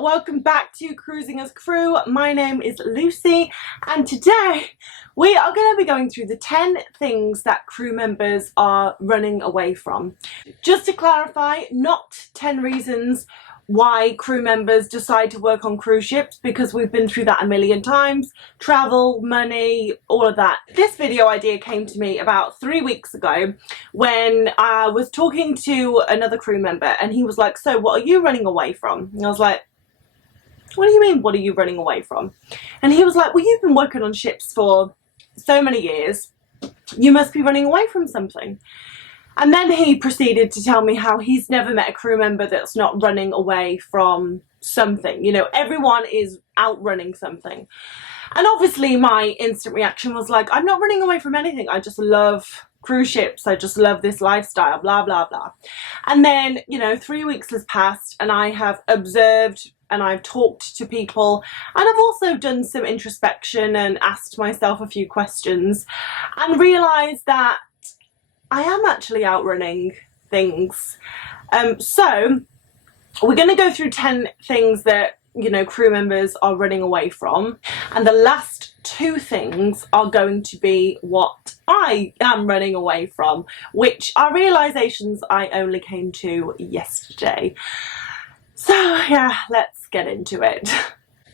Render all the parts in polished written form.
welcome back to Cruising as Crew. My name is Lucy and today we are going to be going through the 10 things that crew members are running away from. Just to clarify, not 10 reasons why crew members decide to work on cruise ships, because we've been through that a million times. Travel, money, all of that. This video idea came to me about 3 weeks ago when I was talking to another crew member and he was like, so what are you running away from? And I was like, what do you mean, what are you running away from? And he was like, well, you've been working on ships for so many years, you must be running away from something. And then he proceeded to tell me how he's never met a crew member that's not running away from something. You know, everyone is outrunning something. And obviously my instant reaction was like, I'm not running away from anything. I just love cruise ships. I just love this lifestyle, blah, blah, blah. And then, you know, 3 weeks has passed and I have observed and I've talked to people, and I've also done some introspection and asked myself a few questions and realised that I am actually outrunning things. So we're going to go through 10 things that, you know, crew members are running away from, and the last 2 things are going to be what I am running away from, which are realizations I only came to yesterday. So yeah, let's get into it.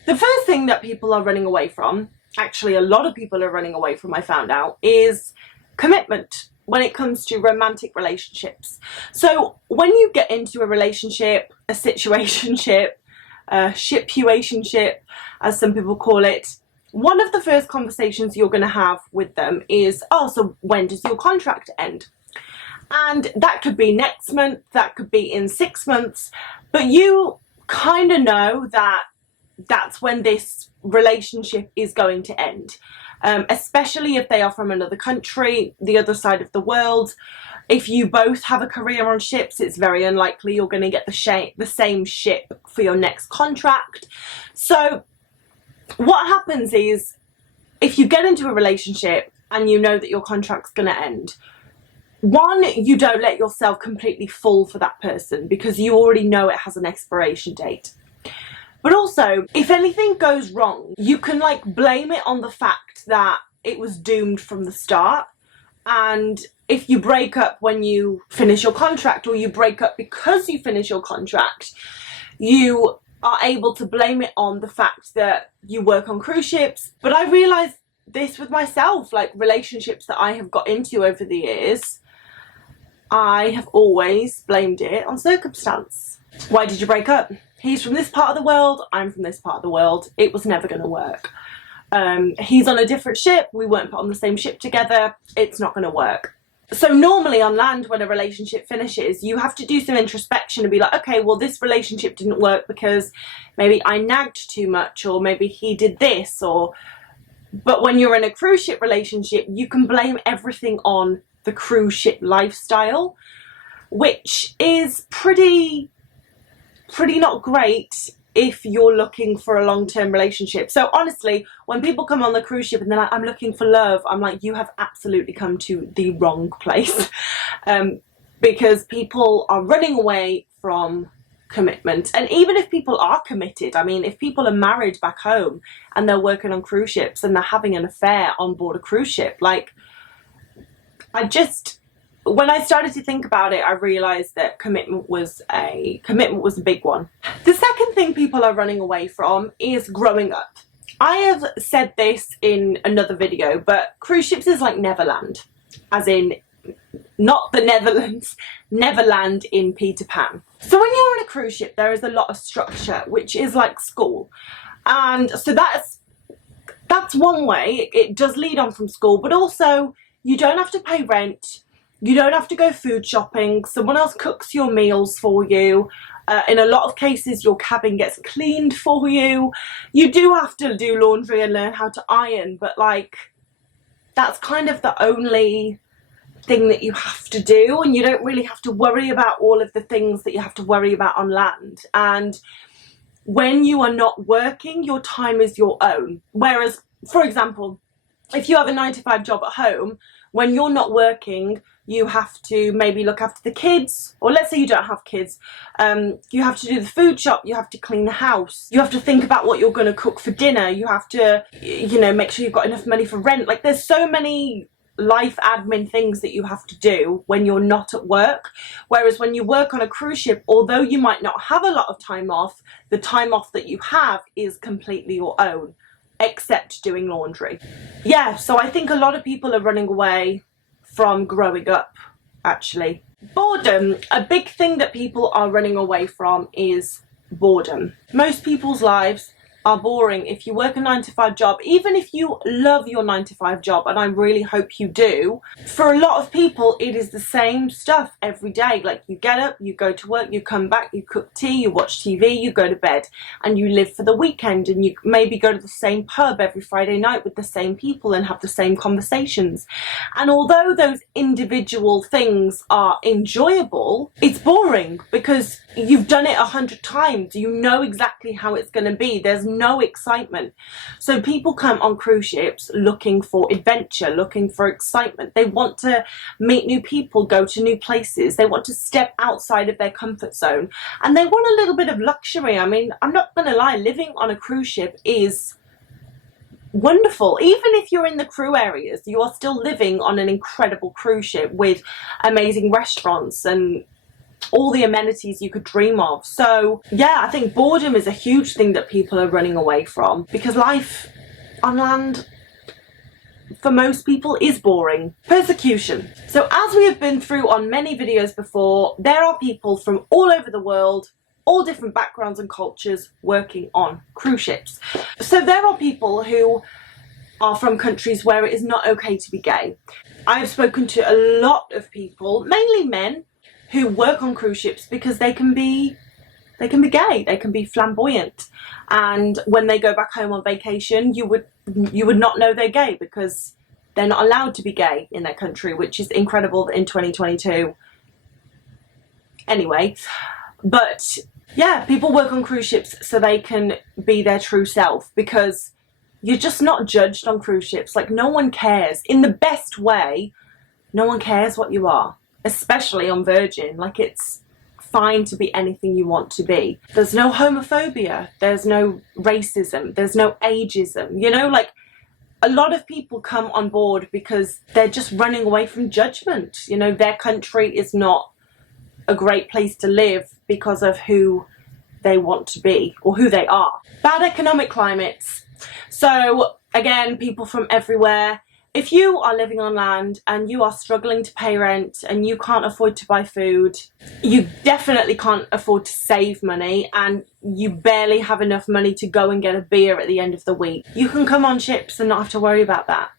The first thing that people are running away from, actually a lot of people are running away from, I found out, is commitment when it comes to romantic relationships. So when you get into a relationship, a situationship, a shipuationship, as some people call it, one of the first conversations you're going to have with them is, oh, so when does your contract end? And that could be next month, that could be in 6 months, but you kind of know that that's when this relationship is going to end. Especially if they are from another country, the other side of the world. If you both have a career on ships, it's very unlikely you're going to get the same ship for your next contract. So what happens is, if you get into a relationship and you know that your contract's going to end, one, you don't let yourself completely fall for that person because you already know it has an expiration date. But also, if anything goes wrong, you can like blame it on the fact that it was doomed from the start. And if you break up when you finish your contract, or you break up because you finish your contract, you are able to blame it on the fact that you work on cruise ships. But I realised this with myself, like relationships that I have got into over the years, I have always blamed it on circumstance. Why did you break up? He's from this part of the world, I'm from this part of the world. It was never going to work. He's on a different ship, we weren't put on the same ship together, it's not going to work. So normally on land, when a relationship finishes, you have to do some introspection and be like, okay, well, this relationship didn't work because maybe I nagged too much, or maybe he did this, or... But when you're in a cruise ship relationship, you can blame everything on the cruise ship lifestyle, which is pretty not great if you're looking for a long-term relationship. So honestly, when people come on the cruise ship and they're like, I'm looking for love, I'm like, you have absolutely come to the wrong place. Because people are running away from commitment. And even if people are committed, I mean, if people are married back home and they're working on cruise ships and they're having an affair on board a cruise ship, like, when I started to think about it, I realised that commitment was a big one. The second thing people are running away from is growing up. I have said this in another video, but cruise ships is like Neverland, as in not the Netherlands, Neverland in Peter Pan. So when you're on a cruise ship, there is a lot of structure, which is like school. And so that's one way. It does lead on from school, but also you don't have to pay rent. You don't have to go food shopping. Someone else cooks your meals for you. In a lot of cases, your cabin gets cleaned for you. You do have to do laundry and learn how to iron, but like, that's kind of the only thing that you have to do, and you don't really have to worry about all of the things that you have to worry about on land. And when you are not working, your time is your own. Whereas, for example, if you have a 9-to-5 job at home, when you're not working, you have to maybe look after the kids, or let's say you don't have kids, you have to do the food shop, you have to clean the house, you have to think about what you're going to cook for dinner, you have to, you know, make sure you've got enough money for rent. Like, there's so many life admin things that you have to do when you're not at work. Whereas when you work on a cruise ship, although you might not have a lot of time off, the time off that you have is completely your own, except doing laundry. Yeah, so I think a lot of people are running away from growing up, actually. Boredom. A big thing that people are running away from is boredom. Most people's lives are boring. If you work a 9-to-5 job, even if you love your 9-to-5 job, and I really hope you do, for a lot of people it is the same stuff every day. Like, you get up, you go to work, you come back, you cook tea, you watch TV, you go to bed, and you live for the weekend, and you maybe go to the same pub every Friday night with the same people and have the same conversations. And although those individual things are enjoyable, it's boring because you've done it 100 times. You know exactly how it's going to be. There's no excitement. So people come on cruise ships looking for adventure, looking for excitement. They want to meet new people, go to new places. They want to step outside of their comfort zone, and they want a little bit of luxury. I mean, I'm not going to lie, living on a cruise ship is wonderful. Even if you're in the crew areas, you are still living on an incredible cruise ship with amazing restaurants and all the amenities you could dream of. So yeah, I think boredom is a huge thing that people are running away from, because life on land for most people is boring. Persecution. So as we have been through on many videos before, there are people from all over the world, all different backgrounds and cultures, working on cruise ships. So there are people who are from countries where it is not okay to be gay. I have spoken to a lot of people, mainly men, who work on cruise ships because they can be gay, they can be flamboyant, and when they go back home on vacation, you would not know they're gay because they're not allowed to be gay in their country, which is incredible in 2022. Anyway, but yeah, people work on cruise ships so they can be their true self, because you're just not judged on cruise ships. Like, no one cares. In the best way, no one cares what you are. Especially on Virgin. Like, it's fine to be anything you want to be. There's no homophobia, there's no racism, there's no ageism, you know. Like, a lot of people come on board because they're just running away from judgment. You know, their country is not a great place to live because of who they want to be or who they are. Bad economic climates. So again, people from everywhere. If you are living on land and you are struggling to pay rent and you can't afford to buy food, you definitely can't afford to save money, and you barely have enough money to go and get a beer at the end of the week, you can come on ships and not have to worry about that.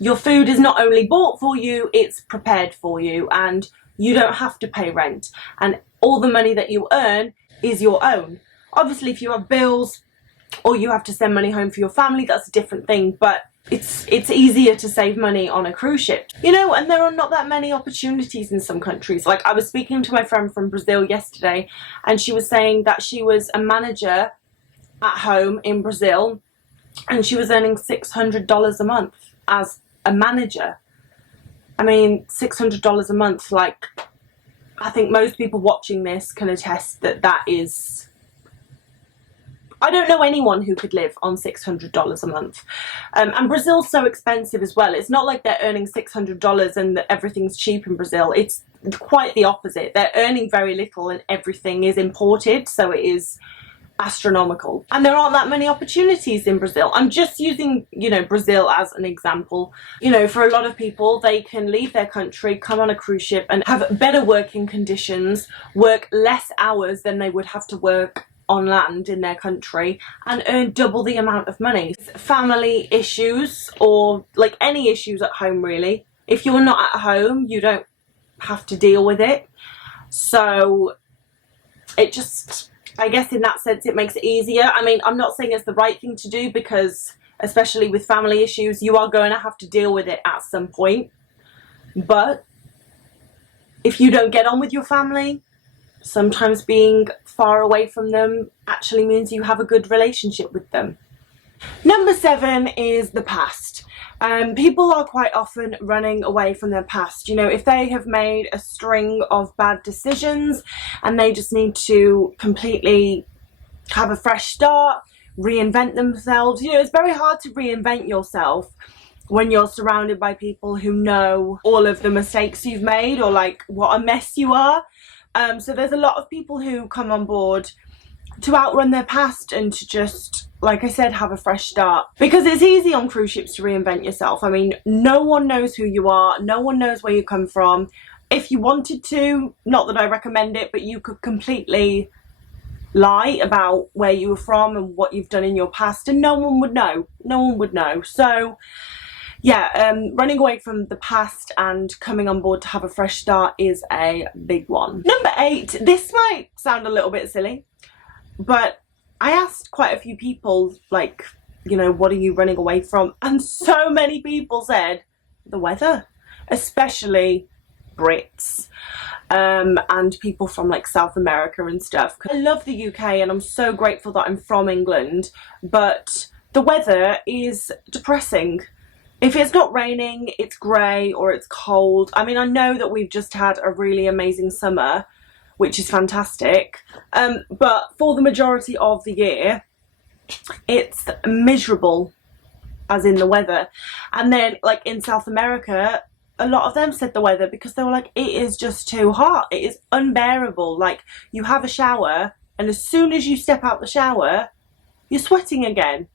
Your food is not only bought for you, it's prepared for you, and you don't have to pay rent, and all the money that you earn is your own. Obviously, if you have bills or you have to send money home for your family, that's a different thing, but it's easier to save money on a cruise ship, you know. And there are not that many opportunities in some countries. Like, I was speaking to my friend from Brazil yesterday, and she was saying that she was a manager at home in Brazil, and she was earning $600 a month as a manager. I mean, $600 a month, like, I think most people watching this can attest that that is... I don't know anyone who could live on $600 a month. And Brazil's so expensive as well. It's not like they're earning $600 and that everything's cheap in Brazil. It's quite the opposite. They're earning very little and everything is imported, so it is astronomical. And there aren't that many opportunities in Brazil. I'm just using, you know, Brazil as an example. You know, for a lot of people, they can leave their country, come on a cruise ship and have better working conditions, work less hours than they would have to work on land in their country, and earn double the amount of money. Family issues, or like any issues at home really. If you're not at home, you don't have to deal with it. So it just, I guess in that sense, it makes it easier. I mean, I'm not saying it's the right thing to do, because especially with family issues, you are going to have to deal with it at some point. But if you don't get on with your family, sometimes being far away from them actually means you have a good relationship with them. Number 7 is the past. People are quite often running away from their past. You know, if they have made a string of bad decisions and they just need to completely have a fresh start, reinvent themselves. You know, it's very hard to reinvent yourself when you're surrounded by people who know all of the mistakes you've made or like what a mess you are. So there's a lot of people who come on board to outrun their past and to just, like I said, have a fresh start. Because it's easy on cruise ships to reinvent yourself. I mean, no one knows who you are, no one knows where you come from. If you wanted to, not that I recommend it, but you could completely lie about where you were from and what you've done in your past and no one would know. No one would know. So yeah, running away from the past and coming on board to have a fresh start is a big one. Number 8, this might sound a little bit silly, but I asked quite a few people, like, you know, what are you running away from? And so many people said the weather, especially Brits and people from like South America and stuff. I love the UK and I'm so grateful that I'm from England, but the weather is depressing. If it's not raining, it's grey or it's cold. I mean, I know that we've just had a really amazing summer, which is fantastic, but for the majority of the year it's miserable, as in the weather. And then like in South America, a lot of them said the weather because they were like, it is just too hot, it is unbearable. Like, you have a shower and as soon as you step out the shower you're sweating again,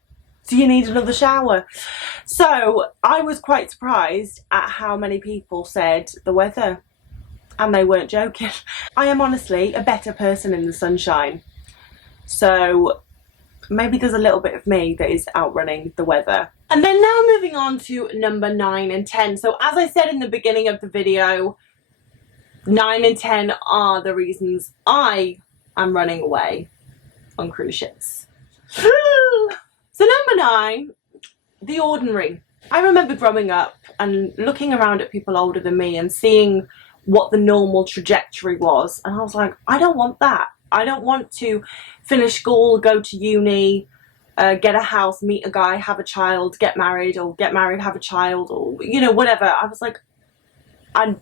so you need another shower. So I was quite surprised at how many people said the weather, and they weren't joking. I am honestly a better person in the sunshine, so maybe there's a little bit of me that is outrunning the weather. And then now moving on to number 9 and 10. So as I said in the beginning of the video, 9 and 10 are the reasons I am running away on cruise ships. So number 9, the ordinary. I remember growing up and looking around at people older than me and seeing what the normal trajectory was, and I was like, I don't want that. I don't want to finish school, go to uni, get a house, meet a guy, have a child, get married, or get married, have a child, or, you know, whatever. I was like, I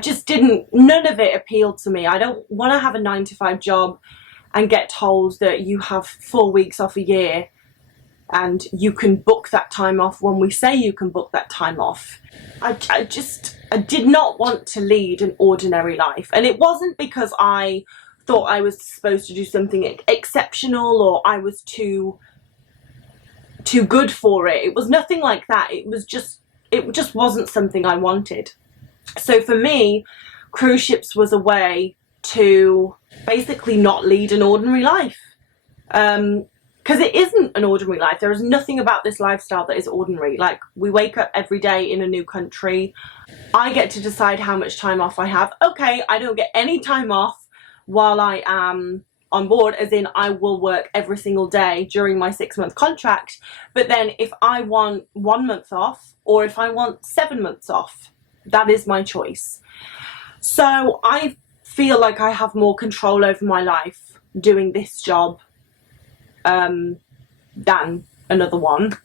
just didn't, none of it appealed to me. I don't want to have a 9-to-5 job and get told that you have 4 weeks off a year and you can book that time off when we say you can book that time off. I did not want to lead an ordinary life. And it wasn't because I thought I was supposed to do something exceptional or I was too good for it. It was nothing like that. It just wasn't something I wanted. So for me, cruise ships was a way to basically not lead an ordinary life. Because it isn't an ordinary life. There is nothing about this lifestyle that is ordinary. Like, we wake up every day in a new country. I get to decide how much time off I have. Okay, I don't get any time off while I am on board, as in I will work every single day during my 6-month contract. But then if I want 1 month off or if I want 7 months off, that is my choice. So I feel like I have more control over my life doing this job than another one.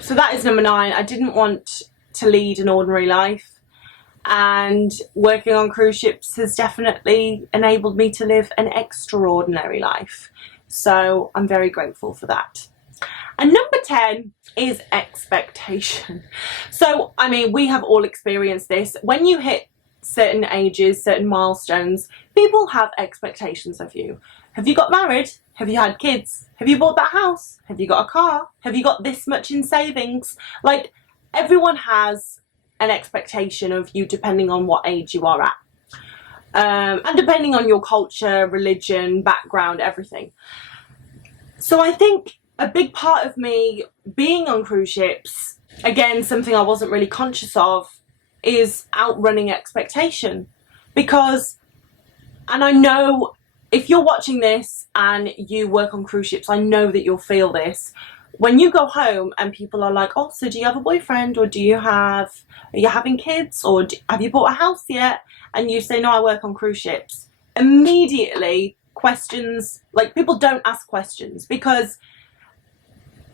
So that is number 9. I didn't want to lead an ordinary life, and working on cruise ships has definitely enabled me to live an extraordinary life. So I'm very grateful for that. And number 10 is expectation. So, I mean, we have all experienced this. When you hit certain ages, certain milestones, people have expectations of you. Have you got married? Have you had kids? Have you bought that house? Have you got a car? Have you got this much in savings? Like, everyone has an expectation of you depending on what age you are at. And depending on your culture, religion, background, everything. So I think a big part of me being on cruise ships, again, something I wasn't really conscious of, is outrunning expectation. Because, and I know if you're watching this and you work on cruise ships, I know that you'll feel this. When you go home and people are like, oh, so do you have a boyfriend, or are you having kids, or have you bought a house yet? And you say, no, I work on cruise ships. Immediately questions, like, people don't ask questions, because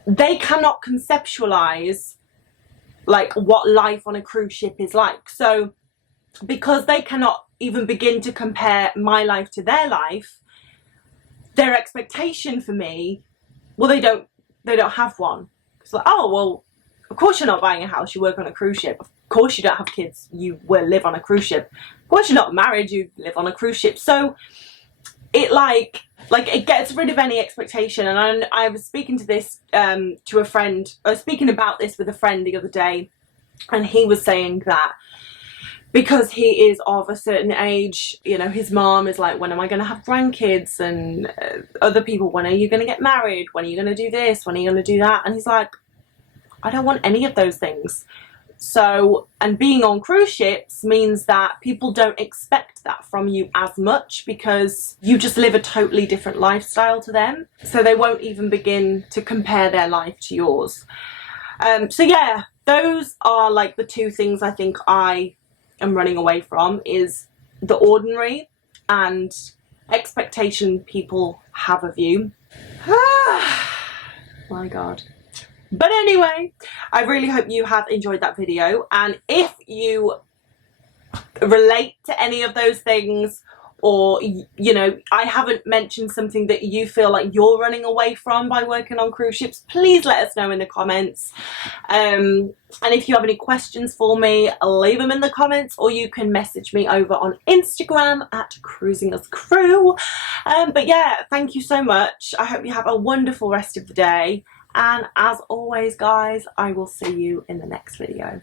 they cannot conceptualize like what life on a cruise ship is like. So because they cannot even begin to compare my life to their life, their expectation for me, well, they don't have one. It's like, oh, well, of course you're not buying a house, you work on a cruise ship. Of course you don't have kids, you will live on a cruise ship. Of course you're not married, you live on a cruise ship. So it like it gets rid of any expectation. And I was speaking to this to a friend, I was speaking about this with a friend the other day, and he was saying that because he is of a certain age, you know, his mom is like, when am I going to have grandkids? And other people, when are you going to get married? When are you going to do this? When are you going to do that? And he's like, I don't want any of those things. So, and being on cruise ships means that people don't expect that from you as much because you just live a totally different lifestyle to them. So they won't even begin to compare their life to yours. So yeah, those are like the two things I think I am running away from, is the ordinary and expectation people have of you. My God. But anyway, I really hope you have enjoyed that video, and if you relate to any of those things, or you know, I haven't mentioned something that you feel like you're running away from by working on cruise ships, please let us know in the comments. And if you have any questions for me, leave them in the comments, or you can message me over on Instagram at cruisinguscrew. But yeah, thank you so much. I hope you have a wonderful rest of the day, and as always guys, I will see you in the next video.